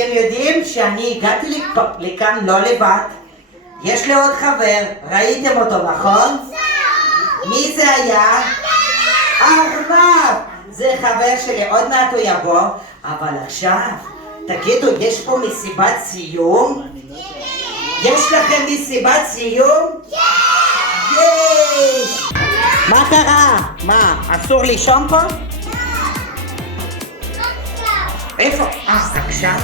אתם יודעים שאני הגעתי לכאן לא לבד. יש לי עוד חבר, ראיתם אותו, נכון? מי זה היה? ארנב! זה חבר שלי, עוד מעט הוא יבוא. אבל עכשיו, תגידו, יש פה מסיבת סיום? יש לכם מסיבת סיום? יש! מה קרה? מה, אסור לישון פה? איפה? עכשיו.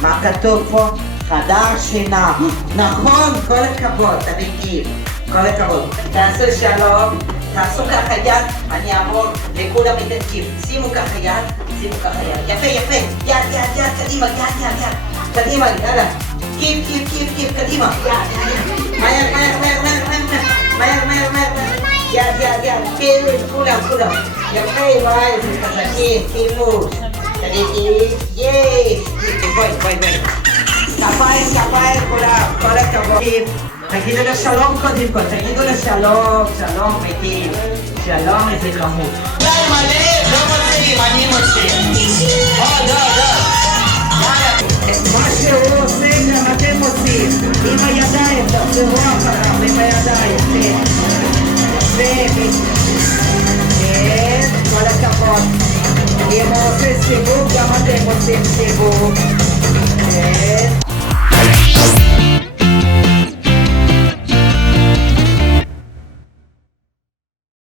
מה כתוב פה? חדר שינה. נכון, כל הכבוד, תמיד. כל הכבוד. תעשו שלום, תעשו ככה יד, אני אעבור לכולם מתנתקים. שימו ככה יד, שימו ככה יד. יפה, יד, קדימה, יד. קדימה, יאללה. כיף, קדימה. מהר. יד. כולם. יפה, וואי, זה חזקים, כיבוש. תגידי, יש. בואי. כפיים כולם, כל הכבוד. תגידו לשלום קודם כל, תגידו שלום מתים, שלום איזה כמות. מלא, לא מוצאים, אני מוצאים. עוד. מה שהוא עושה גם אתם עושים, עם הידיים, תחזרו אחריו, עם הידיים, כן, כל הכבוד. אם הוא עושה סיבוב, גם אתם עושים סיבוב. כן.